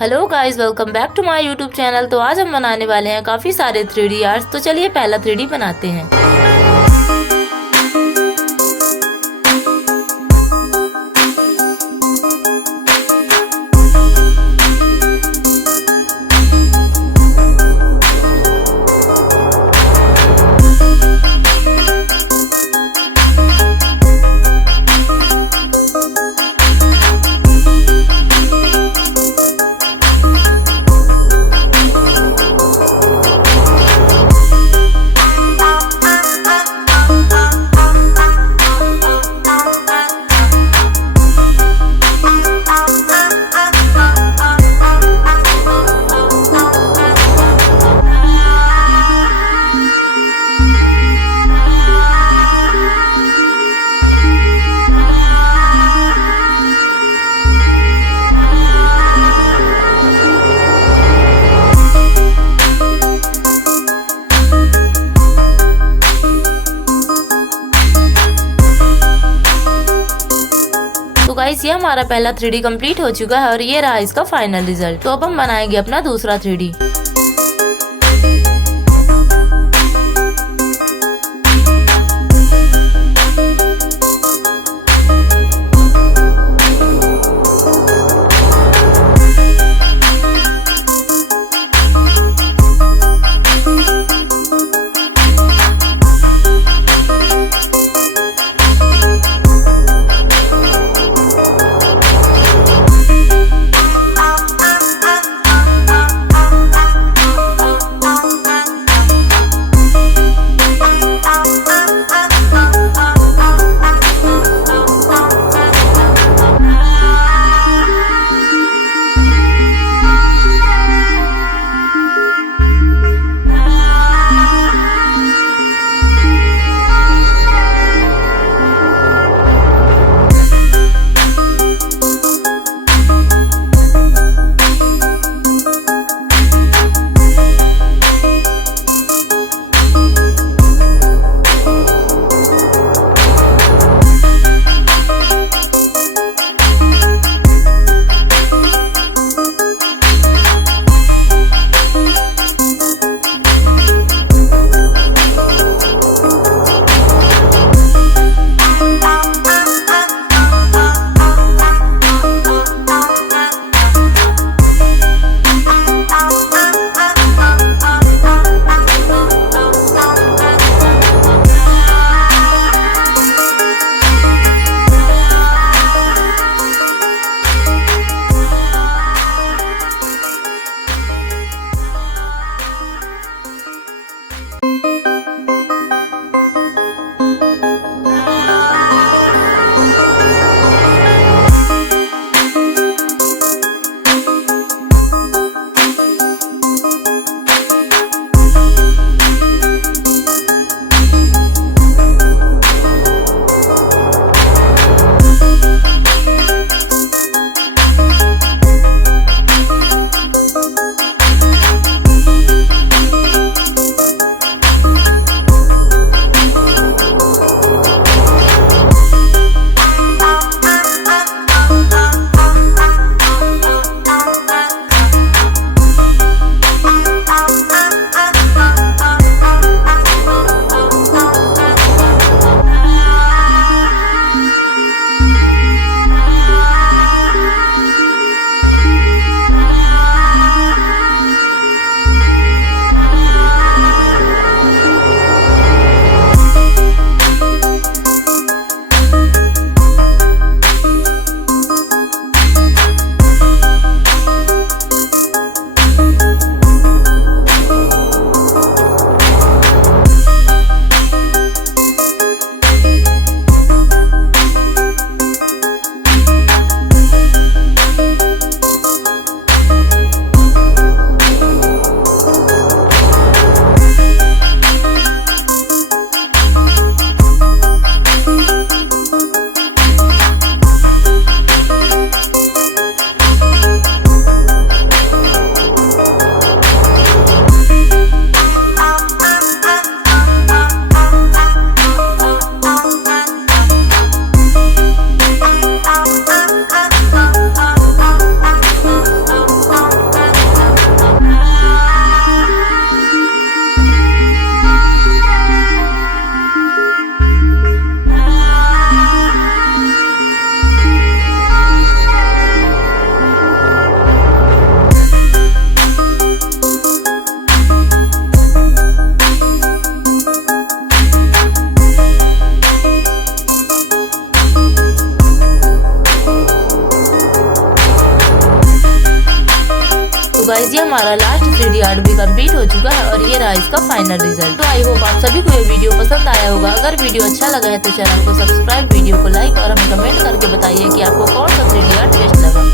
Hello guys, welcome back to my YouTube channel. तो आज हम बनाने वाले हैं काफ़ी सारे 3D आर्ट्स। तो चलिए पहला 3D बनाते हैं। तो गाइस, ये हमारा पहला 3D कंप्लीट हो चुका है और ये रहा इसका फाइनल रिजल्ट। तो अब हम बनाएंगे अपना दूसरा 3D। गाइस ये हमारा लास्ट 3D आर्ट भी कंप्लीट हो चुका है और ये रहा इसका फाइनल रिजल्ट। तो आई होप आप सभी को ये वीडियो पसंद आया होगा। अगर वीडियो अच्छा लगा है तो चैनल को सब्सक्राइब, वीडियो को लाइक और हमें कमेंट करके बताइए कि आपको कौन सा 3D आर्ट बेस्ट लगा।